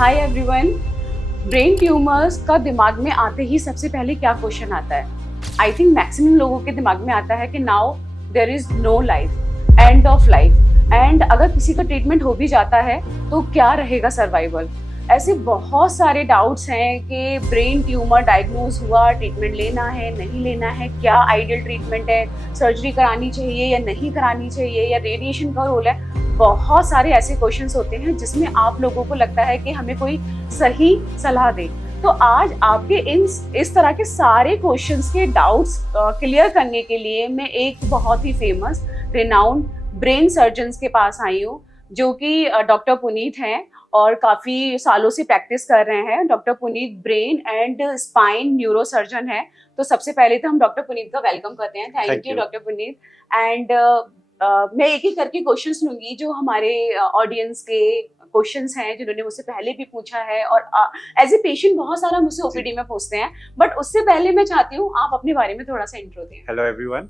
Hi everyone. Brain tumours का दिमाग में आते ही सबसे पहले क्या क्वेश्चन आता है? आई थिंक मैक्सिमम लोगों के दिमाग में आता है कि now there is no life, end of life, and अगर किसी का ट्रीटमेंट हो भी जाता है तो क्या रहेगा सर्वाइवल। ऐसे बहुत सारे डाउट्स हैं कि ब्रेन ट्यूमर डायग्नोज हुआ, ट्रीटमेंट लेना है नहीं लेना है, क्या आइडियल ट्रीटमेंट है, सर्जरी करानी चाहिए या नहीं करानी चाहिए, या रेडिएशन का रोल है। बहुत सारे ऐसे क्वेश्चंस होते हैं जिसमें आप लोगों को लगता है कि हमें कोई सही सलाह दे। तो आज आपके इस तरह के सारे क्वेश्चंस के डाउट्स क्लियर करने के लिए मैं एक बहुत ही फेमस रिनाउंड ब्रेन सर्जन्स के पास आई हूँ, जो कि डॉक्टर पुनीत हैं और काफ़ी सालों से प्रैक्टिस कर रहे हैं। Doctor Puneet brain and spine neuro surgeon है। तो सबसे पहले तो हम डॉक्टर पुनीत का वेलकम करते हैं। Thank you doctor Puneet. And मैं एक एक करके क्वेश्चंस लूंगी जो हमारे ऑडियंस के क्वेश्चंस हैं, जिन्होंने मुझसे पहले भी पूछा है, और एज ए पेशेंट बहुत सारा मुझसे ओपीडी में पूछते हैं। बट उससे पहले मैं चाहती हूँ आप अपने बारे में थोड़ा सा इंट्रो दें। Hello everyone,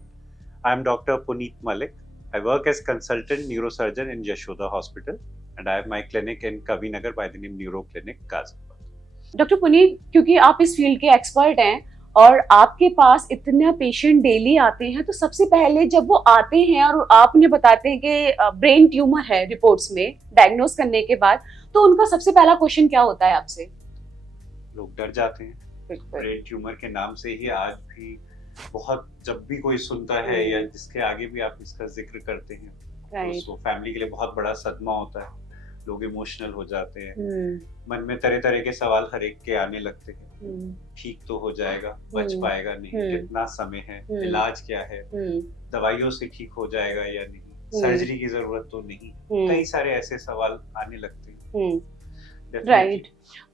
I am doctor Puneet Malik. I work as consultant neurosurgeon in Yashoda Hospital and I have my clinic in Kavinagar by the name Neuro Clinic, Ghaziabad. Doctor Puneet, क्योंकि आप इस फील्ड के एक्सपर्ट हैं और आपके पास इतने पेशेंट डेली आते हैं, तो सबसे पहले जब वो आते हैं और आप उन्हें बताते हैं कि ब्रेन ट्यूमर है रिपोर्ट्स में डायग्नोज करने के बाद, तो उनका सबसे पहला क्वेश्चन क्या होता है आपसे? लोग डर जाते हैं. ब्रेन ट्यूमर के नाम से ही आज भी बहुत, जब भी कोई सुनता है या जिसके आगे भी आप इसका जिक्र करते हैं, तो उसको फैमिली के लिए बहुत बड़ा सदमा होता है. लोग इमोशनल हो जाते हैं, मन में तरह तरह के सवाल हर एक के आने लगते हैं. ठीक तो हो जाएगा, बच पाएगा नहीं, कितना समय है, इलाज क्या है, दवाइयों से ठीक हो जाएगा या नहीं, सर्जरी की जरूरत तो नहीं. कई सारे ऐसे सवाल आने लगते हैं. राइट.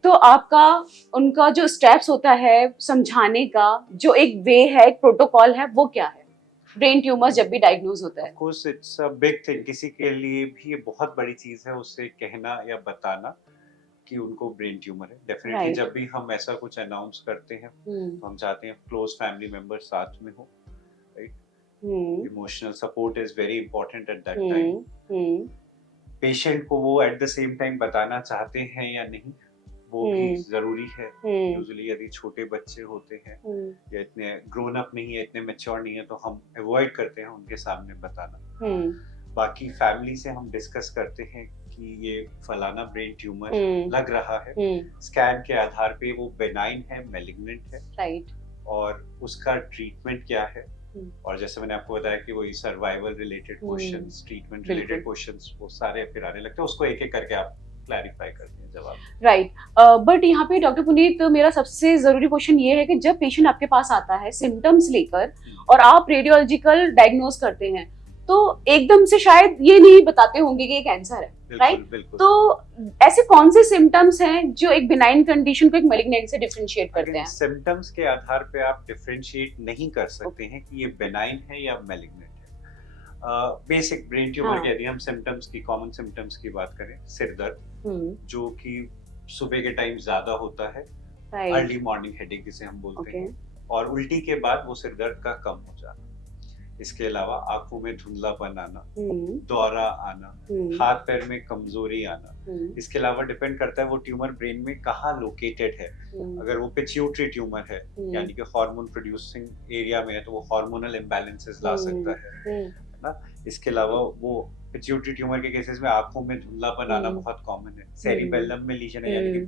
तो आपका उनका जो स्टेप्स होता है समझाने का, जो एक वे है, एक प्रोटोकॉल है, वो क्या है ब्रेन ट्यूमर जब भी डायग्नोज होता है? Of course, it's a big thing. किसी के लिए भी ये बहुत बड़ी चीज है उसे कहना या बताना कि उनको ब्रेन ट्यूमर है. डेफिनेटली जब भी हम ऐसा कुछ अनाउंस करते हैं तो हम चाहते हैं क्लोज फैमिली मेंबर साथ में हो. Right. Emotional support is very important at that time. Patient को वो एट द सेम टाइम बताना चाहते हैं या नहीं, वो भी जरूरी है. यूजुअली यदि छोटे बच्चे होते हैं या इतने ग्रोन अप नहीं है, इतने मैच्योर नहीं है, तो हम अवॉइड करते हैं उनके सामने बताना. बाकी फैमिली से हम डिस्कस करते हैं कि ये फलाना ब्रेन ट्यूमर लग रहा है. स्कैन के आधार पे वो बेनाइन है, मैलिग्नेंट है, राइट, और उसका ट्रीटमेंट क्या है. और जैसे मैंने आपको बताया कि वही survival related questions, treatment related questions, वो सारे फिर आने लगते हैं. उसको एक एक करके आप क्लैरिफाई करते हैं जवाब. राइट. बट यहाँ पे डॉक्टर पुनीत, मेरा सबसे जरूरी क्वेश्चन ये है कि जब पेशेंट आपके पास आता है सिम्टम्स लेकर और आप रेडियोलॉजिकल डायग्नोज करते हैं, तो एकदम से शायद ये नहीं बताते होंगे कि ये कैंसर है, राइट? तो ऐसे कौन से सिम्टम्स हैं जो एक बिनाइन कंडीशन को एक मैलिग्नेंट से डिफरेंशिएट करते हैं? सिम्टम्स के आधार पे आप डिफरेंशिएट नहीं कर सकते हैं कि ये बिनाइन है या मैलिग्नेंट है. बेसिक ब्रेन ट्यूमर के यदि हम सिम्टम्स की, कॉमन सिम्टम्स की बात करें, सिर दर्द, जो कि सुबह के टाइम ज्यादा होता है, अर्ली मॉर्निंग हेडेक जिसे हम बोलते हैं, और उल्टी के बाद वो सिर दर्द का कम हो जाना. इसके अलावा आंखों में धुंधलापन आना, दौरा आना, हाथ पैर में कमजोरी आना. इसके अलावा डिपेंड करता है वो ट्यूमर ब्रेन में कहाँ लोकेटेड है. अगर वो पिट्यूटरी ट्यूमर है, यानी कि हार्मोन प्रोड्यूसिंग एरिया में है, तो वो हार्मोनल इम्बैलेंसेस ला सकता है ना. इसके अलावा वो पिट्यूटरी ट्यूमर के केसेस में आंखों में धुंधलापन आना बहुत कॉमन है. सेरिबेलम में लीजन है, यानी कि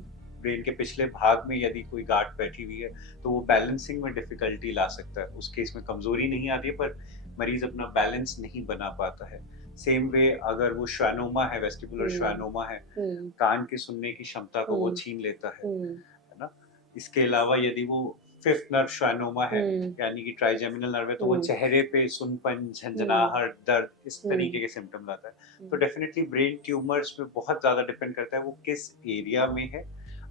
ब्रेन के पिछले भाग में यदि कोई गांठ बैठी हुई है, तो वो बैलेंसिंग में डिफिकल्टी ला सकता है. उस केस में कमजोरी नहीं आती है, पर मरीज अपना बैलेंस नहीं बना पाता है. सेम वे अगर वो श्वानोमा है, वेस्टिबुलर श्वानोमा है, कान की सुनने की क्षमता को वो छीन लेता है ना. इसके अलावा यदि वो फिफ्थ नर्व श्वानोमा है, यानी कि ट्राइजेमिनल नर्व है, तो वो चेहरे पे सुनपन, झंझनाहट, दर्द, इस तरीके के सिम्टम लाता है. तो डेफिनेटली ब्रेन ट्यूमर्स में बहुत ज्यादा डिपेंड करता है वो किस एरिया में है,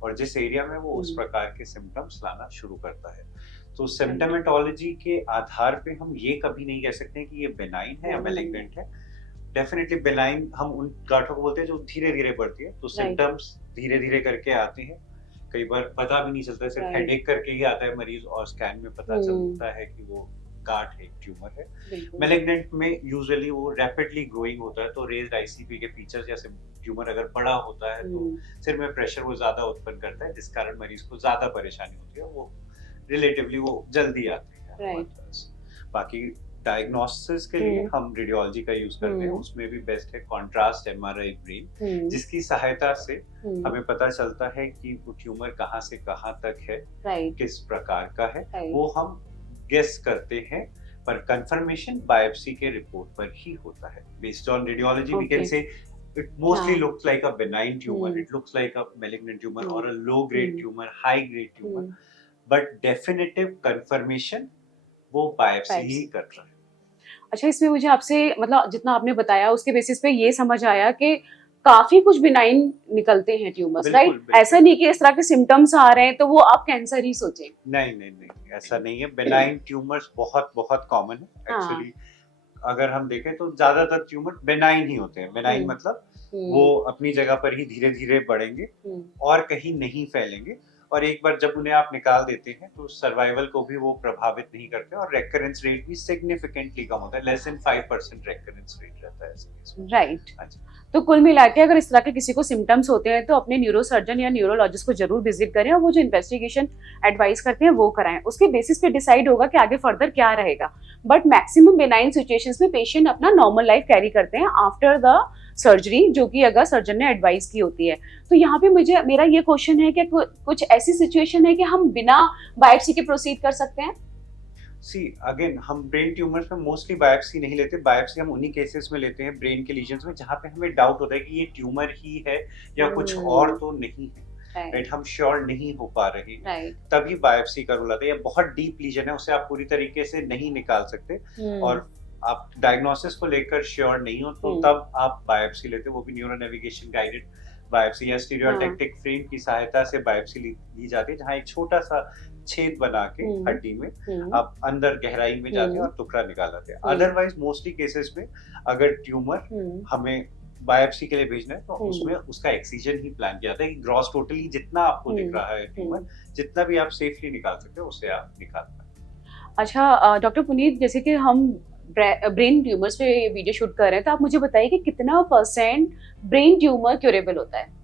और जिस एरिया में वो उस प्रकार के सिम्टम्स लाना शुरू करता है. तो सिम्टमेटोलॉजी के आधार पे हम ये कभी नहीं कह सकते कि ये बेनाइन है या मैलिग्नेंट है. डेफिनेटली बेनाइन हम उन गांठों को बोलते हैं जो धीरे धीरे बढ़ती है. तो सिम्टम्स धीरे धीरे करके आते हैं, कई बार पता भी नहीं चलता, सिर्फ हेडेक करके ही आता है मरीज, और स्कैन में पता चलता है कि वो गांठ है, एक ट्यूमर है। बिल्कुल। मैलिग्नेंट में यूजुअली वो रैपिडली ग्रोइंग होता है, तो रेज्ड आईसीपी के फीचर्स जैसे ट्यूमर अगर बड़ा होता है तो सिर में प्रेशर वो ज्यादा उत्पन्न करता है, जिस कारण मरीज को ज्यादा परेशानी होती है, वो रिलेटिवली वो जल्दी आते हैं हमारे पास। बाकी डायग्नोसिस के लिए हम रेडियोलॉजी का यूज करते हैं, उसमें भी बेस्ट है कॉन्ट्रास्ट एमआरआई ब्रेन, जिसकी सहायता से हमें पता चलता है कि वो ट्यूमर कहाँ से कहाँ तक है, किस प्रकार का है, वो हम गेस करते हैं, पर कंफर्मेशन बायोप्सी के रिपोर्ट पर ही होता है। Based on radiology we can say it mostly looks like a benign tumor, it looks like a malignant tumor or a low grade tumor, high grade tumor, but definitive confirmation वो biopsy ही कर रहा है। अच्छा, इसमें मुझे आपसे मतलब जितना आपने बताया उसके बेसिस पे ये समझ आया कि काफी कुछ बिनाइन निकलते हैं ट्यूमर्स, राइट? ऐसा नहीं कि इस तरह के सिम्टम्स आ रहे हैं तो वो आप कैंसर ही सोचें। नहीं, ऐसा नहीं है। बिनाइन ट्यूमर्स बहुत बहुत कॉमन है एक्चुअली। अगर हम देखें तो ज्यादातर ट्यूमर बेनाइन ही होते हैं। बेनाइन मतलब वो अपनी जगह पर ही धीरे धीरे बढ़ेंगे और कहीं नहीं फैलेंगे, और एक बार जब उन्हें आप निकाल देते हैं तो सर्वाइवल को भी वो प्रभावित नहीं करते, और रेकरेंस रेट भी सिग्निफिकेंटली कम होता है, लेस देन 5% रेकरेंस रेट रहता है। राइट। तो कुल मिला के अगर इस तरह के किसी को सिम्टम्स होते हैं तो अपने न्यूरोसर्जन या न्यूरोलॉजिस्ट को जरूर विजिट करें, और वो जो इन्वेस्टिगेशन एडवाइस करते हैं वो कराएं। उसके बेसिस पे डिसाइड होगा कि आगे फर्दर क्या रहेगा। बट मैक्सिमम बेनाइन सिचुएशंस में पेशेंट अपना नॉर्मल लाइफ कैरी करते हैं आफ्टर द सर्जरी, जो कि अगर सर्जन ने एडवाइस की होती है। तो यहाँ पे मेरा ये क्वेश्चन है कि कुछ ऐसी सिचुएशन है कि हम बिना बायोप्सी के प्रोसीड कर सकते हैं? सी अगेन, हम ब्रेन ट्यूमर्स में मोस्टली बायोप्सी नहीं लेते। बायोप्सी हम उन्हीं केसेस में लेते हैं ब्रेन के लीजन्स में जहाँ पे हमें डाउट होता है कि ये ट्यूमर ही है या कुछ और तो नहीं है, राइट? हम श्योर नहीं हो पा रहे, तभी बायोप्सी का रोल आता है। या बहुत डीप लीजन है, उसे आप पूरी तरीके से नहीं निकाल सकते और आप डायग्नोसिस को लेकर श्योर नहीं हो, तो तब आप बायोप्सी लेते हो, वो भी न्यूरो नेविगेशन गाइडेड बायोप्सी या स्टीरियोटैक्टिक फ्रेम की सहायता से बायोप्सी ली जाती है, जहाँ एक छोटा सा छेद बना के हड्डी में आप अंदर गहराई में जाते हैं और टुकड़ा निकाल लाते हैं। अदरवाइज मोस्टली केसेस में अगर ट्यूमर हमें बायोप्सी के लिए भेजना है तो उसमें उसका एक्सीजन ही प्लान किया जाता है कि ग्रॉस टोटली जितना आपको दिख रहा है ट्यूमर, जितना भी आप सेफली निकाल सकते हो उससे आप निकाल पाए। अच्छा डॉक्टर पुनीत, जैसे कि हम ब्रेन ट्यूमर्स पे वीडियो शूट कर रहे हैं, तो आप मुझे बताइए कि कितना % ब्रेन ट्यूमर क्यूरेबल होता है?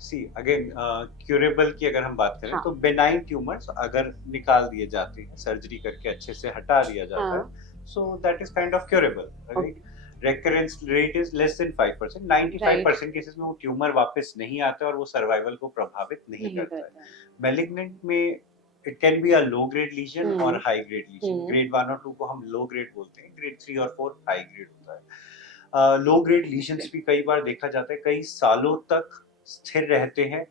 सी अगेन, क्यूरेबल की अगर हम बात करें तो बेनाइन ट्यूमर्स अगर निकाल दिए जाते हैं, सर्जरी करके अच्छे से हटा दिया जाता है, so that is kind of curable, right? Recurrence rate is less than 5%। 95% cases में वो ट्यूमर वापस नहीं आता और वो सर्वाइवल को प्रभावित नहीं करता है। मैलिग्नेंट में it can be a low grade lesion और high grade lesion। grade 1 और 2 को हम low grade बोलते हैं, grade 3 और 4 high grade होता है। low grade lesions भी कई बार देखा जाता है कई सालों तक स्थिर रहते हैं,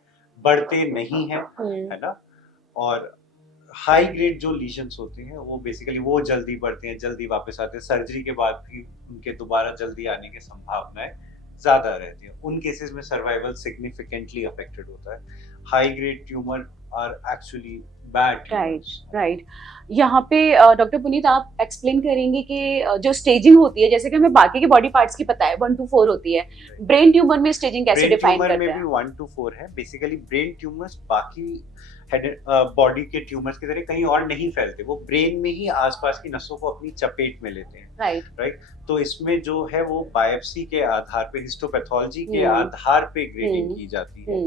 बढ़ते नहीं हैं, है ना? और हाई ग्रेड जो लीजन्स होते हैं वो बेसिकली वो जल्दी बढ़ते हैं, जल्दी वापस आते हैं, सर्जरी के बाद भी उनके दोबारा जल्दी आने की संभावनाएं ज्यादा रहती है। उन केसेस में सर्वाइवल सिग्निफिकेंटली अफेक्टेड होता है। High grade tumour are actually bad. Right. यहाँ पे डॉक्टर पुनीत आप एक्सप्लेन करेंगे कि जो स्टेजिंग होती है, जैसे कि हमें बाकी के बॉडी पार्ट्स की पता है 1 to 4 होती है, ब्रेन ट्यूमर में स्टेजिंग कैसे डिफाइन करते हैं? ब्रेन ट्यूमर में भी 1 to 4 है। बेसिकली ब्रेन ट्यूमर्स बाकी बॉडी के ट्यूमर्स की तरह कहीं और नहीं फैलते, वो ब्रेन में ही आसपास की नसों को अपनी चपेट में लेते हैं, राइट? तो इसमें जो है वो बायोप्सी के आधार पे, हिस्टोपैथोलॉजी के आधार पे ग्रेडिंग की जाती है,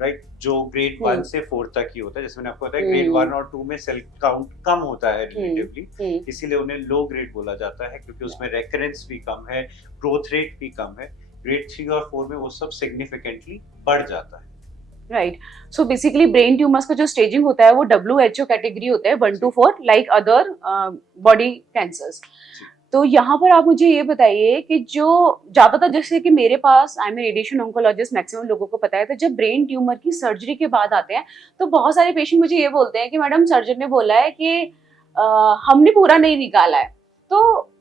राइट? जो ग्रेड 1 से 4 तक ही होता है। जैसे मैंने आपको बताया ग्रेड 1 और 2 में सेल काउंट कम होता है रिलेटिवली, इसीलिए उन्हें लो ग्रेड बोला जाता है, क्योंकि उसमें रेकरेंस भी कम है, ग्रोथ रेट भी कम है। ग्रेड 3 और 4 में वो सब सिग्निफिकेंटली बढ़ जाता है, right? So basically brain tumours का जो स्टेजिंग होता है वो WHO कैटेगरी होता है 1 to 4, like other body cancers. तो यहाँ पर आप मुझे ये बताइए कि जो ज्यादातर, जैसे कि मेरे पास, I am radiation oncologist, maximum लोगों को पता है, तो जब ब्रेन ट्यूमर की सर्जरी के बाद आते हैं तो बहुत सारे पेशेंट मुझे ये बोलते हैं कि मैडम सर्जन ने बोला है कि हमने पूरा नहीं निकाला है। तो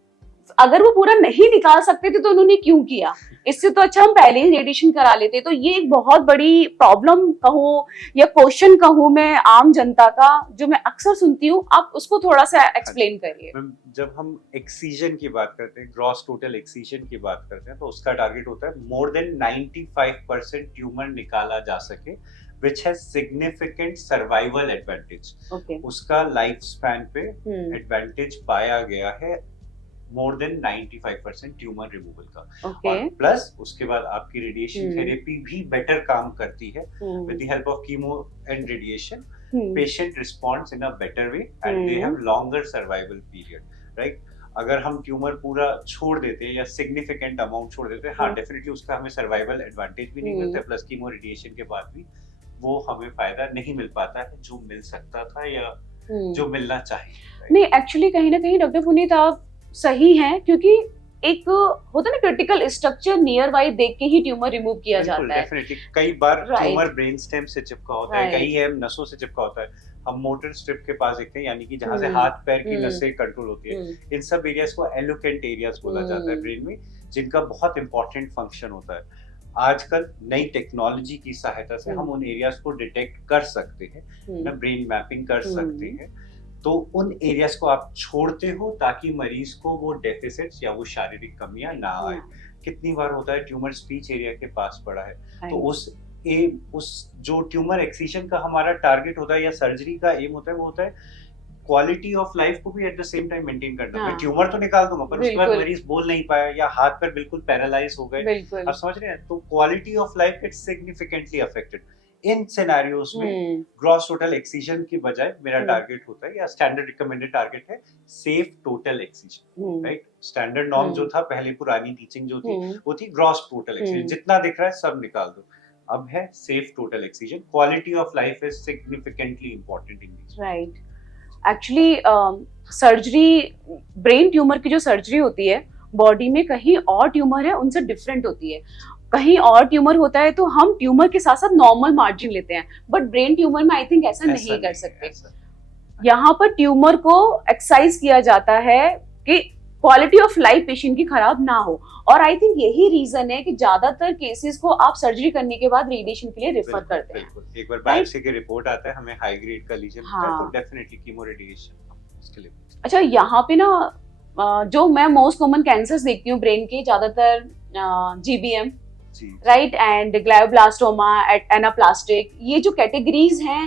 अगर वो पूरा नहीं निकाल सकते थे तो उन्होंने क्यों किया? इससे तो अच्छा हम पहले ही रेडिएशन करा लेते। तो ये एक बहुत बड़ी प्रॉब्लम कहूँ या क्वेश्चन कहूँ मैं आम जनता का, जो मैं अक्सर सुनती हूँ, आप उसको थोड़ा सा एक्सप्लेन करिए। जब हम एक्सीजन की बात करते हैं, ग्रॉस टोटल एक्सीजन की बात करते हैं, तो उसका टारगेट होता है मोर देन 95% ट्यूमर निकाला जा सके, which has significant survival advantage. Okay. उसका लाइफ स्पैन पे एडवांटेज पाया गया है मोर देन 95% ट्यूमर रिमूवल का। Okay. और प्लस उसके बाद आपकी रेडिएशन थेरेपी भी बेटर काम करती है with the help of chemo and radiation. Patient responds in a better way and they have longer survival period, right. अगर हम ट्यूमर पूरा छोड़ देते हैं या सिग्निफिकेंट अमाउंट छोड़ देते हैं, हाँ डेफिनेटली उसका हमें सर्वाइवल एडवांटेज भी नहीं मिलता है, प्लस कीमो रेडिएशन के बाद भी वो हमें फायदा नहीं मिल पाता है जो मिल सकता था या जो मिलना चाहिए। नहीं, एक्चुअली कहीं ना कहीं डॉक्टर पुनीत आप सही हैं, क्योंकि एक होता है ना क्रिटिकल स्ट्रक्चर नियर बाई देख के ही ट्यूमर रिमूव किया जाता है। डेफिनेटली कई बार ट्यूमर ब्रेन स्टेम से चिपका होता है, कई है नसों से चिपका होता है। हम मोटर स्ट्रिप के पास देखते हैं, यानी कि जहां से हाथ पैर की नसें कंट्रोल होती है, इन सब एरियाज को एलोकेंट एरियाज बोला जाता है ब्रेन में, जिनका बहुत इंपॉर्टेंट फंक्शन होता है। आजकल नई टेक्नोलॉजी की सहायता से हम उन एरियाज को डिटेक्ट कर सकते हैं, ना ब्रेन मैपिंग कर सकते हैं। तो उन एरियाज को आप छोड़ते हो ताकि मरीज को वो डेफिसिट्स या वो शारीरिक कमियां ना आए। कितनी बार होता है ट्यूमर स्पीच एरिया के पास पड़ा है, तो उस जो ट्यूमर एक्सीजन का हमारा टारगेट होता है या सर्जरी का एम होता है, वो होता है क्वालिटी ऑफ लाइफ को भी at the same time maintain करना। मैं ट्यूमर तो निकाल दूंगा पर उसके बाद मरीज बोल नहीं पाया या हाथ पैर बिल्कुल पैरालाइज हो गए, आप समझ रहे हैं, तो quality of life gets significantly affected. In scenarios में ग्रॉस टोटल एक्सीजन की बजाय मेरा टारगेट होता है या स्टैंडर्ड रिकमेंडेड टारगेट है safe total excision, right. Standard norm जो था पहले, पुरानी टीचिंग जो थी, वो थी ग्रॉस टोटल एक्सीजन, जितना दिख रहा है सब निकाल दो। अब है safe total excision. Quality of life is significantly important in this, right. Actually surgery, brain tumour की जो सर्जरी होती है बॉडी में कहीं और ट्यूमर है उनसे डिफरेंट होती है। कहीं और ट्यूमर होता है तो हम ट्यूमर के साथ साथ नॉर्मल मार्जिन लेते हैं, बट ब्रेन ट्यूमर में आई थिंक ऐसा नहीं कर सकते। यहाँ पर ट्यूमर को एक्सरसाइज किया जाता है कि क्वालिटी ऑफ लाइफ पेशेंट की खराब ना हो, और आई थिंक यही रीजन है कि ज्यादातर केसेस को आप सर्जरी करने के बाद रेडिएशन के लिए रेफर करते हैं। एक बार बायोप्सी की रिपोर्ट आता है हमें हाई ग्रेड का लीजन होता है, तो डेफिनेटली कीमो रेडिएशन उसके लिए। अच्छा, यहाँ पे ना जो मैं मोस्ट कॉमन कैंसर्स देखती हूँ ब्रेन के, ज्यादातर GBM, राइट, एंड ग्लायोब्लास्टोमा, एनाप्लास्टिक, ये जो कैटेगरीज हैं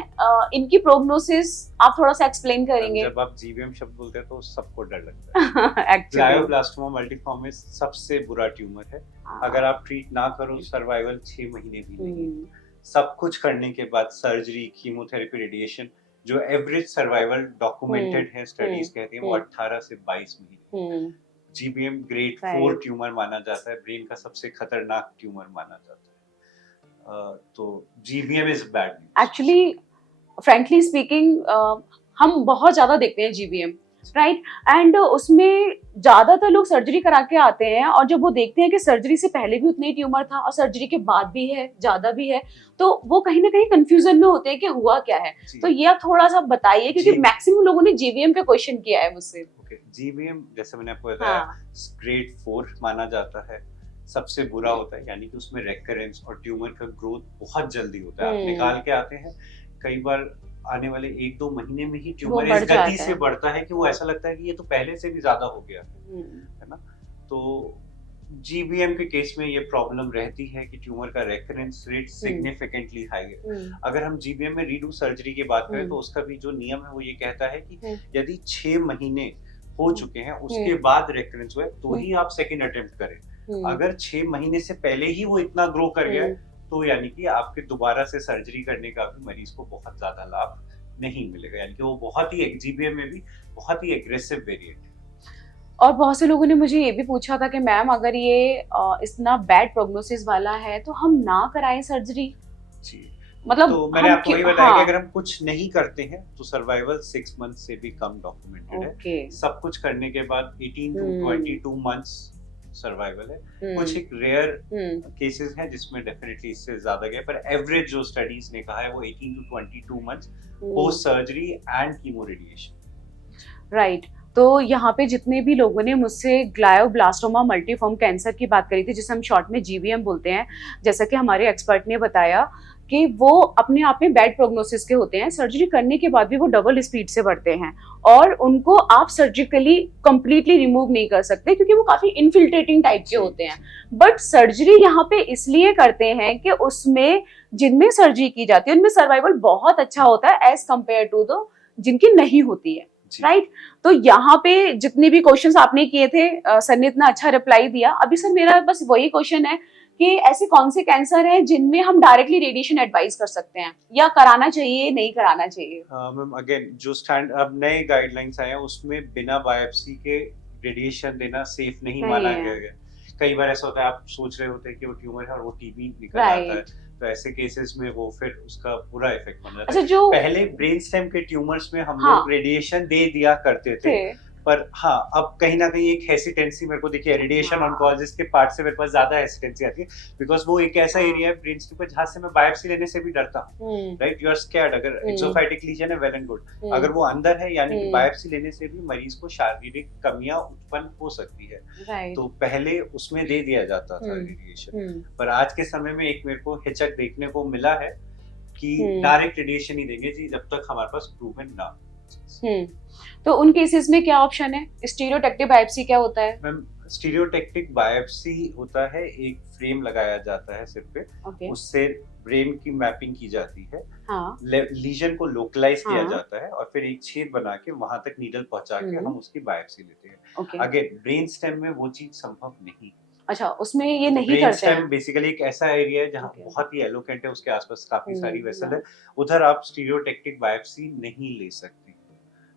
इनकी प्रोग्नोसिस आप थोड़ा सा एक्सप्लेन करेंगे? जब आप GBM शब्द बोलते हैं तो सबको डर लगता है। ग्लायोब्लास्टोमा मल्टीफॉर्मिस सबसे बुरा ट्यूमर है। अगर आप ट्रीट ना करो, सर्वाइवल 6 महीने भी नहीं। सब कुछ करने के बाद सर्जरी, कीमोथेरेपी, रेडिएशन, जो एवरेज सर्वाइवल डॉक्यूमेंटेड है, स्टडीज कहती हैं वो 18 से 22 महीने। GBM ग्रेड 4 ट्यूमर माना जाता है, ब्रेन का सबसे खतरनाक ट्यूमर माना जाता है। तो GBM is bad. Actually frankly speaking हम बहुत ज्यादा देखते हैं GBM, राइट, एंड उसमें ज्यादातर लोग सर्जरी करा के आते हैं, और जब वो देखते हैं कि सर्जरी से पहले भी उतना ही ट्यूमर था और सर्जरी के बाद भी है, ज्यादा भी है, तो वो कहीं ना कहीं कंफ्यूजन में होते हैं कि हुआ क्या है। तो ये आप थोड़ा सा बताइए, क्योंकि मैक्सिमम लोगों ने GBM पे क्वेश्चन किया है मुझसे। GBM जैसे मैंने आपको बताया ग्रेड 4 माना जाता है, सबसे बुरा होता है, यानी कि उसमें रेकरेंस और ट्यूमर का ग्रोथ बहुत जल्दी होता है। आप निकाल के आते हैं, कई बार आने वाले 1-2 महीने में ही ट्यूमर इस गति से बढ़ता है कि वो ऐसा लगता है कि ये तो पहले से भी ज्यादा हो गया है ना। तो GBM के केस में ये प्रॉब्लम रहती है कि ट्यूमर का रेकरेंस रेट सिग्निफिकेंटली हाई है। अगर हम GBM में रीडू सर्जरी की बात करें तो उसका भी जो नियम है वो ये कहता है कि यदि 6 महीने हो चुके हैं उसके बाद रेकरेंस हुआ तो ही आप सेकंड अटेम्प्ट करें। अगर 6 महीने से पहले ही वो इतना ग्रो कर गया है तो यानी कि आपके दोबारा से सर्जरी करने का भी मरीज को बहुत ज्यादा लाभ नहीं मिलेगा, यानी कि वो बहुत ही GBM में भी बहुत ही एग्रेसिव वेरिएंट है। और बहुत से लोगों ने मुझे ये भी पूछा था कि मैम अगर ये इतना बैड प्रोग्नोसिस वाला है तो हम ना कराएं सर्जरी? जी, मतलब तो मैंने आपको वही बताया कि अगर हम कुछ नहीं करते हैं तो सर्वाइवल 6 मंथ से भी कम डॉक्यूमेंटेड है। सब कुछ करने के बाद 18 to 22 मंथ्स सर्वाइवल है। कुछ एक रेयर केसेस हैं जिसमें डेफिनेटली इससे ज्यादा गया, पर एवरेज जो स्टडीज ने कहा है वो 18 to 22 months post surgery and chemo radiation. Right. तो यहाँ पे जितने भी लोगों ने मुझसे ग्लायोब्लास्टोमा मल्टीफॉर्म कैंसर की बात करी थी, जिसे हम शॉर्ट में GBM बोलते हैं, जैसा कि हमारे एक्सपर्ट ने बताया कि वो अपने आप में बैड प्रोग्नोसिस के होते हैं, सर्जरी करने के बाद भी वो डबल स्पीड से बढ़ते हैं और उनको आप सर्जिकली कंप्लीटली रिमूव नहीं कर सकते क्योंकि वो काफी इनफिल्ट्रेटिंग टाइप के होते हैं। बट सर्जरी यहाँ पे इसलिए करते हैं कि उसमें जिनमें सर्जरी की जाती है उनमें सर्वाइवल बहुत अच्छा होता है एज कम्पेयर टू द जिनकी नहीं होती है, राइट। तो यहाँ पे जितने भी क्वेश्चंस आपने किए थे सर ने इतना अच्छा रिप्लाई दिया। अभी सर मेरा बस वही क्वेश्चन है कि ऐसे कौन से कैंसर हैं जिनमें हम डायरेक्टली रेडिएशन एडवाइस कर सकते हैं या कराना चाहिए नहीं कराना चाहिए? मैम अगेन जो स्टैंड अब नए गाइडलाइंस आए हैं उसमें बिना बायोप्सी के रेडिएशन देना सेफ नहीं माना गया है। कई बार ऐसा होता है आप सोच रहे होते हैं कि वो ट्यूमर है और वो टीबी निकल आता है, तो ऐसे केसेस में वो फिर उसका पूरा इफेक्ट बन जाता है। जो पहले ब्रेन स्टेम के ट्यूमर्स में हम लोग रेडिएशन दे दिया करते थे, पर हाँ अब कहीं ना कहीं एक हेसिटेंसी मेरे को दिखी है रेडिएशन ऑन्कोलॉजिस्ट के पार्ट से मेरे पास ज्यादा हेसिटेंसी आती है बिकॉज वो एक ऐसा एरिया है ब्रेन स्टेम पे जहाँ से मैं बायोप्सी लेने से भी डरता हूँ, राइट। You are scared. अगर एक्सोफाइटिक लीजन है वेल एंड गुड, अगर वो अंदर है यानी कि बायोप्सी लेने से भी मरीज को शारीरिक कमियां उत्पन्न हो सकती है, तो पहले उसमें दे दिया जाता था रेडिएशन। पर आज के समय में एक मेरे को हिचक देखने को मिला है कि डायरेक्ट रेडिएशन ही देंगे जी जब तक हमारे पास प्रूवन ना। तो उन केसेस में क्या ऑप्शन है? स्टीरियोटैक्टिक बायोप्सी क्या होता है? मैम स्टीरियोटैक्टिक बायोप्सी होता है एक फ्रेम लगाया जाता है सिर पे, उससे ब्रेन की मैपिंग की जाती है, लीजन को लोकलाइज किया जाता है और फिर एक छेद बना के वहां तक नीडल पहुंचा के हम उसकी बायोप्सी लेते हैं। अगेन ब्रेन स्टेम में वो चीज संभव नहीं। अच्छा, उसमें ये नहीं करते हैं। बेसिकली एक ऐसा एरिया है जहाँ बहुत ही एलोकेंट है, उसके आसपास काफी सारी वेसल है, उधर आप स्टीरियोटैक्टिक बायोप्सी नहीं ले सकते,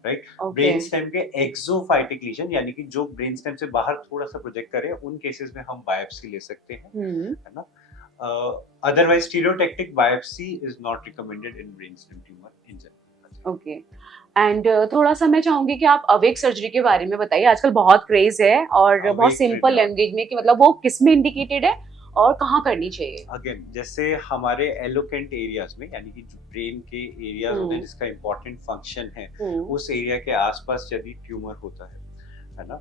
राइट। ब्रेन स्टेम के एक्सोफाइटिक लीजन यानी कि जो ब्रेन स्टेम से बाहर थोड़ा सा प्रोजेक्ट करे उन केसेस में हम बायोप्सी ले सकते हैं, है ना। Otherwise stereotactic biopsy is not recommended in brain stem tumour in general. Okay, and थोड़ा सा मैं चाहूंगी कि आप अवेक सर्जरी के बारे में बताइए। आजकल बहुत क्रेज है और बहुत सिंपल लैंग्वेज में कि मतलब वो किस में इंडिकेटेड है और कहाँ करनी चाहिए? अगेन जैसे हमारे एलोकेंट एरियाज में यानी कि जो ब्रेन के एरियाज होते हैं जिसका इम्पोर्टेंट फंक्शन है उस एरिया के आसपास यदि ट्यूमर होता है ना,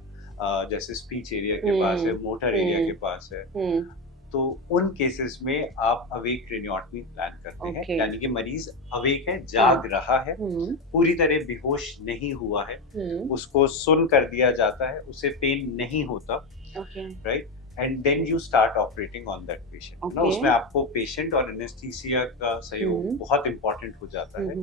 जैसे स्पीच एरिया के पास है, मोटर एरिया के पास है, तो उन केसेस में आप अवेक क्रेनियोटमी प्लान करते हैं, यानी कि मरीज अवेक है, जाग रहा है, पूरी तरह बेहोश नहीं हुआ है, उसको सुन कर दिया जाता है, उसे पेन नहीं होता, right, and then you start operating on that patient ना। उसमें आपको पेशेंट और एनेस्थीसिया का सहयोग बहुत इंपॉर्टेंट हो जाता है,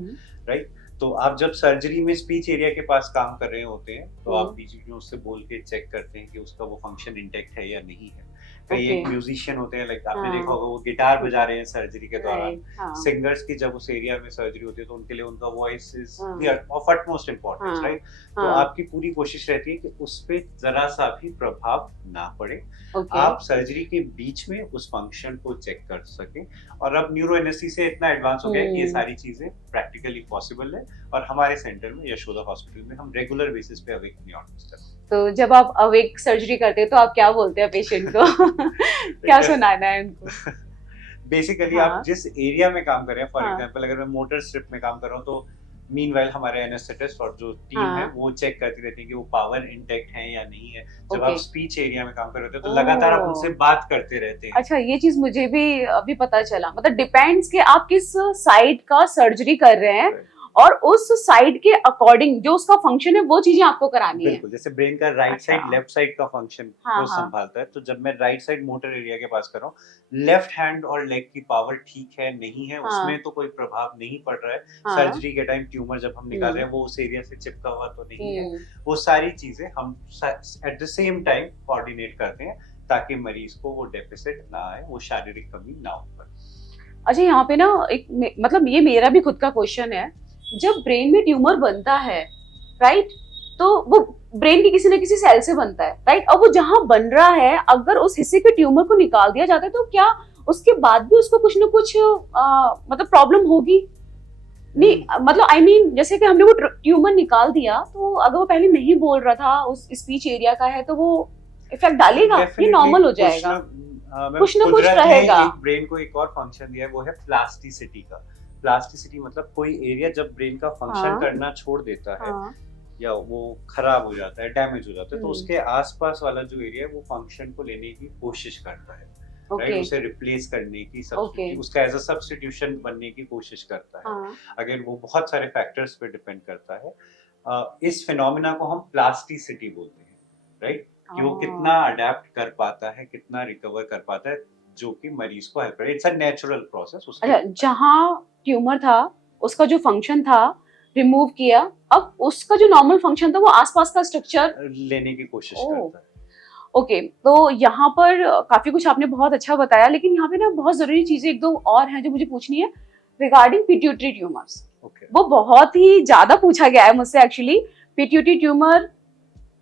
राइट। तो आप जब सर्जरी में स्पीच एरिया के पास काम कर रहे होते हैं तो आप बीच में उससे बोल के चेक करते हैं कि उसका वो फंक्शन इंटैक्ट है या नहीं है। कई एक म्यूजिशियन होते हैं, लाइक आपने देखा होगा वो गिटार बजा रहे हैं सर्जरी के दौरान, सिंगर्स की जब उस एरिया में सर्जरी होती है तो उनके लिए उनका voice is of utmost importance, right. तो आपकी पूरी कोशिश रहती है कि उस पे जरा सा भी प्रभाव ना पड़े, आप सर्जरी के बीच में उस फंक्शन को चेक कर सकें। और अब न्यूरो एनेस्थीसिया इतना एडवांस हो गया है कि ये सारी चीजें प्रैक्टिकली पॉसिबल है और हमारे सेंटर में यशोदा हॉस्पिटल में हम रेगुलर बेसिस पे अवेक क्रेनियोटमी करते हैं। तो जब आप अवेक सर्जरी करते हैं तो आप क्या बोलते हैं पेशेंट को? क्या सुनाना है उनको? बेसिकली आप जिस एरिया में काम कर रहे हैं, फॉर एग्जांपल अगर मैं मोटर स्ट्रिप में काम कर रहा हूँ तो मीनवाइल हमारे एनेस्थेटिस्ट और जो टीम है वो चेक करती रहती है कि वो पावर इंटैक्ट है या नहीं है। जब आप स्पीच एरिया में काम कर रहे होते हैं तो लगातार आप उनसे बात करते रहते हैं। अच्छा, ये चीज मुझे भी अभी पता चला। मतलब डिपेंड्स कि आप किस साइड का सर्जरी कर रहे हैं और उस साइड के अकॉर्डिंग जो उसका फंक्शन है वो चीजें आपको करानी है। बिल्कुल, जैसे ब्रेन का राइट साइड लेफ्ट साइड का फंक्शन को संभालता है, तो जब मैं राइट साइड मोटर एरिया के पास कर रहा हूँ, लेफ्ट हैंड और लेग की पावर ठीक है नहीं है, उसमें तो कोई प्रभाव नहीं पड़ रहा है। सर्जरी के टाइम ट्यूमर जब हम निकाल रहे हैं वो उस एरिया से चिपका हुआ तो नहीं है, वो सारी चीजें हम at the same time coordinate करते हैं ताकि मरीज को वो डेफिसिट ना आए, वो शारीरिक कमी ना हो। अच्छा, यहाँ पे ना एक मतलब ये मेरा भी खुद का क्वेश्चन है, जब ब्रेन में ट्यूमर बनता है, राइट, तो वो ब्रेन की किसी न किसी सेल से बनता है, राइट, और वो जहां बन रहा है अगर उस हिस्से के ट्यूमर को निकाल दिया जाता है तो क्या उसके बाद भी उसको कुछ न कुछ मतलब प्रॉब्लम होगी? नहीं, मतलब आई मीन जैसे कि हमने वो ट्यूमर निकाल दिया तो अगर वो पहले नहीं बोल रहा था, उस स्पीच एरिया का है, तो वो इफेक्ट डालेगा, ये नॉर्मल हो जाएगा, कुछ न कुछ रहेगा। ब्रेन को एक और फंक्शन दिया है, वो है प्लास्टिसिटी का। प्लास्टिसिटी मतलब कोई एरिया जब ब्रेन का फंक्शन करना छोड़ देता है या वो खराब हो जाता है, डैमेज हो जाता है, तो हम्म। उसके आसपास वाला जो एरिया है वो फंक्शन को लेने की कोशिश करता है, राइट, ओके। उसे रिप्लेस करने की, ओके। उसका एज अ सब्स्टिट्यूशन बनने की कोशिश करता है। हाँ। अगेन वो बहुत सारे फैक्टर्स पे डिपेंड करता है। इस फिनोमिना को हम प्लास्टिसिटी बोलते हैं, राइट, कि वो कितना हाँ। अडेप्ट कर पाता है, कितना रिकवर कर पाता है, जो कि मरीज को हेल्प करे। इट्स अ नेचुरल प्रोसेस उसके। अच्छा, जहाँ ट्यूमर था उसका जो फंक्शन था रिमूव किया, अब उसका जो नॉर्मल फंक्शन था वो आसपास का स्ट्रक्चर। लेने की कोशिश ओह, करता है। ओके। तो यहाँ पर काफी कुछ आपने बहुत अच्छा बताया, लेकिन यहाँ पे ना बहुत जरूरी चीजें एक दो और हैं जो मुझे पूछनी है रिगार्डिंग पिट्यूटरी ट्यूमर्स। ओके, वो बहुत ही ज्यादा पूछा गया है मुझसे एक्चुअली। पिट्यूटरी ट्यूमर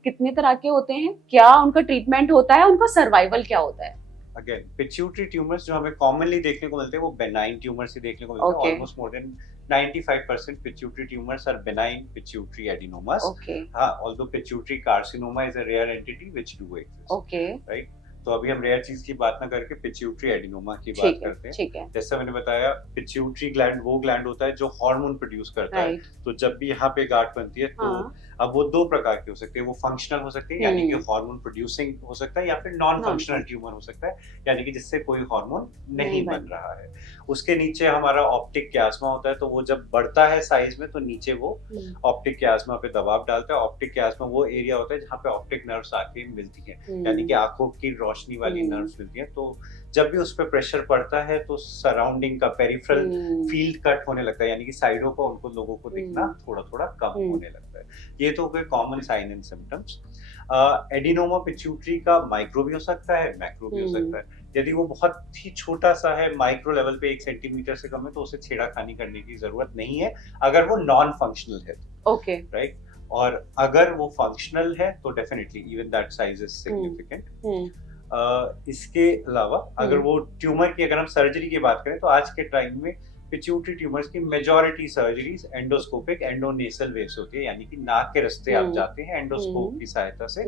कितने तरह के होते हैं, क्या उनका ट्रीटमेंट होता है, उनका सर्वाइवल क्या होता है? अगेन पिट्यूटरी ट्यूमर्स जो हमें कॉमनली देखने को मिलते हैं वो बेनाइन ट्यूमर्स ही देखने को मिलते हैं। Okay. Almost more than 95% pituitary tumours are benign pituitary adenomas. Okay. हाँ, although pituitary carcinoma is a rare entity which do exist, okay, right. तो अभी हम रेयर चीज की बात ना करके पिट्यूटरी एडिनोमा की बात ठीक है, करते हैं। ठीक है। जैसा मैंने बताया, पिट्यूटरी ग्लैंड वो ग्लैंड होता है जो हार्मोन प्रोड्यूस करता है। राइट। तो जब भी यहाँ पे गांठ बनती है तो हाँ। अब वो दो प्रकार की हो सकती है, वो फंक्शनल हो सकती है यानी कि हार्मोन प्रोड्यूसिंग हो सकता है, या फिर नॉन फंक्शनल ट्यूमर हो सकता है यानी कि जिससे कोई हार्मोन नहीं नहीं बन बन रहा है। उसके नीचे हमारा ऑप्टिक क्यास्मा होता है, तो वो जब बढ़ता है साइज में तो नीचे वो ऑप्टिक क्यास्मा पे दबाव डालता है। ऑप्टिक क्यास्मा वो एरिया होता है जहाँ पे ऑप्टिक नर्व्स आके मिलती हैं, यानी कि आंखों की रोशनी वाली नर्व्स मिलती हैं। तो जब भी उस पर प्रेशर पड़ता है तो सराउंडिंग का पेरिफेरल फील्ड कट होने लगता है, यानी कि साइडों को उनको लोगों को दिखना थोड़ा थोड़ा कम होने लगता है। ये तो कोई common sign and symptoms. Adenoma pituitary का माइक्रो भी हो सकता है, मैक्रो भी हो सकता है। यदि वो बहुत ही छोटा सा है, माइक्रो लेवल पे 1 सेंटीमीटर से कम है, तो उसे छेड़ाखानी करने की जरूरत नहीं है अगर वो नॉन फंक्शनल है। Okay, right. और अगर वो फंक्शनल है तो definitely even that size is significant. इसके अलावा अगर वो ट्यूमर की, अगर हम सर्जरी की बात करें तो आज के टाइम में पिट्यूटरी ट्यूमर्स की मेजॉरिटी सर्जरीज एंडोस्कोपिक एंडोनेसल वेव से होती है, यानी कि नाक के रास्ते आप जाते हैं एंडोस्कोप की सहायता से।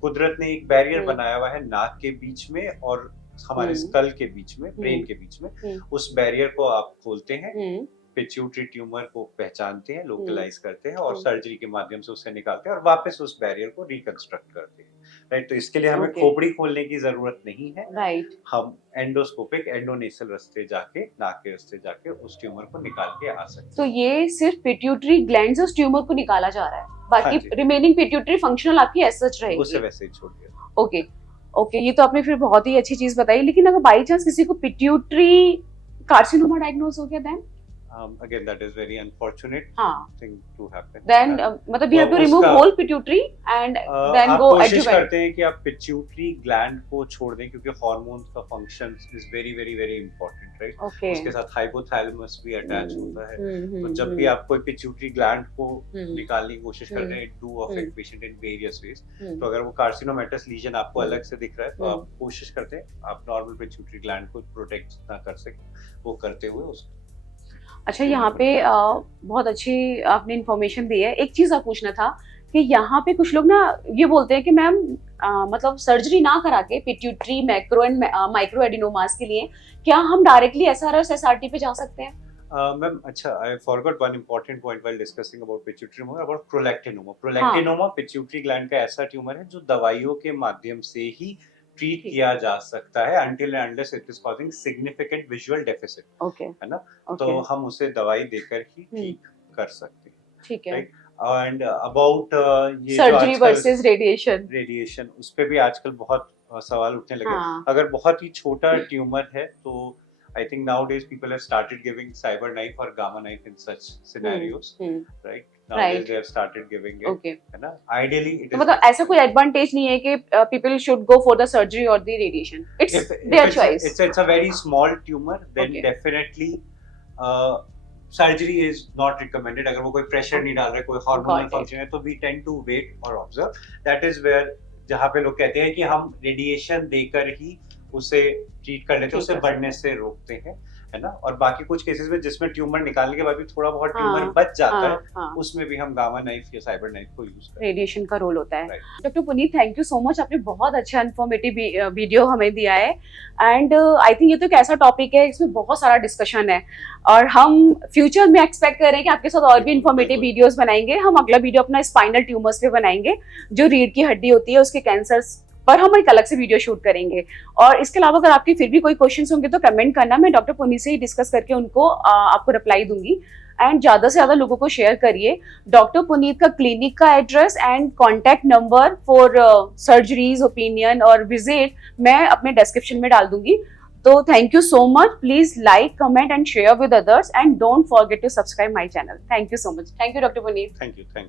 कुदरत ने एक बैरियर बनाया हुआ है नाक के बीच में और हमारे स्कल के बीच में, ब्रेन के बीच में। उस बैरियर को आप खोलते हैं, पिट्यूटरी ट्यूमर को पहचानते हैं, लोकलाइज करते हैं और सर्जरी के माध्यम से उसे निकालते हैं और वापस उस बैरियर को रिकंस्ट्रक्ट करते हैं। राइट, तो इसके लिए हमें खोपड़ी खोलने की जरूरत नहीं है। राइट, हम एंडोस्कोपिक एंडोनेसल रास्ते जाके, नाक के रास्ते जाके उस ट्यूमर को निकाल के आ सकते हैं। तो ये सिर्फ पिट्यूटरी ग्लैंड से उस ट्यूमर को निकाला जा रहा है, बाकी हाँ, रिमेनिंग पिट्यूटरी फंक्शनल आपकी एज सच रहेगी, उसे वैसे ही छोड़ दिया। ओके। ओके, ये तो आपने फिर बहुत ही अच्छी चीज बताई। लेकिन अगर बाई चांस किसी को पिट्यूटरी कार्सिनोमा डायग्नोज हो गया then again that is very unfortunate thing to happen. Then मतलब we have to remove whole pituitary and then आप go कोशिश adjuvant. करते हैं कि आप पिट्यूटरी ग्लैंड को छोड़ दें क्योंकि हार्मोन्स का function is very very very important, right. Okay. उसके साथ हाइपोथैलेमस भी अटैच होता है। तो जब भी आप कोई पिट्यूटरी ग्लैंड को निकालने की कोशिश करते हैं, do affect patient in various ways. तो अगर वो कार्सिनोमेटस लीजन आपको अलग से दिख रहा है तो आप कोशिश करते हैं आप नॉर्मल पिट्यूटरी ग्लैंड को प्रोटेक्ट जितना कर सके वो करते हुए उसको। अच्छा, यहाँ पे बहुत अच्छी आपने इन्फॉर्मेशन दी है। एक चीज और पूछना था कि यहाँ पे कुछ लोग ना ये बोलते हैं कि मैम मतलब सर्जरी ना करा के pituitary macro and micro adenomas के लिए क्या हम डायरेक्टली एसआरएस एसआरटी पे जा सकते हैं? मैम अच्छा, I forgot one important point while discussing about pituitary tumour, about prolactinoma. Prolactinoma pituitary gland का ऐसा ट्यूमर है जो दवाइयों के माध्यम से ही ट्रीट किया जा सकता है until and unless it is causing significant visual deficit, है ना। तो हम उसे दवाई देकर ही ठीक कर सकते हैं, ठीक है। एंड अबाउट ये सर्जरी वर्सेस रेडिएशन उस पे भी आजकल बहुत सवाल उठने लगे। अगर बहुत ही छोटा ट्यूमर है तो I think nowadays people have started giving cyber knife or gamma knife in such scenarios, right? Nowadays they have started giving it, okay. है ना? Ideally it is. मतलब ऐसा कोई एडवांटेज नहीं है कि people should go for the surgery or the radiation. It's their choice. It's a very small tumor, then definitely surgery is not recommended. अगर वो कोई pressure नहीं डाल रहा है, कोई hormonal function है, तो we tend to wait or observe. That is where जहाँ पे लोग कहते हैं कि हम रेडिएशन देकर ही उसे ट्रीट कर लेते हैं, उसे बढ़ने से रोकते हैं, है ना, और बाकी कुछ केसेस में जिसमें ट्यूमर निकालने के बाद भी थोड़ा बहुत ट्यूमर बच जाता है, उसमें भी हम गामा नाइफ या साइबर नाइफ को यूज करते हैं। रेडिएशन का रोल होता है। Doctor Puneet, thank you so much, आपने बहुत अच्छा इन्फॉर्मेटिव वीडियो हमें दिया है। एंड आई थिंक ये तो एक ऐसा टॉपिक है, इसमें बहुत सारा डिस्कशन है और हम फ्यूचर में एक्सपेक्ट कर रहे हैं कि आपके साथ और भी इन्फॉर्मेटिव वीडियोस बनाएंगे। हम अगला वीडियो अपना स्पाइनल ट्यूमर्स पे बनाएंगे, जो रीढ़ की हड्डी होती है उसके कैंसर्स पर हम एक अलग से वीडियो शूट करेंगे। और इसके अलावा अगर आपके फिर भी कोई क्वेश्चंस होंगे तो कमेंट करना, मैं डॉक्टर पुनीत से ही डिस्कस करके उनको आपको रिप्लाई दूंगी। एंड ज़्यादा से ज़्यादा लोगों को शेयर करिए। डॉक्टर पुनीत का क्लिनिक का address and contact number for surgeries, opinion और विजिट मैं अपने डिस्क्रिप्शन में डाल दूंगी। तो thank you so much, please like, comment and share with others and don't forget to subscribe my channel. Thank you so much. Thank you doctor Puneet. Thank you.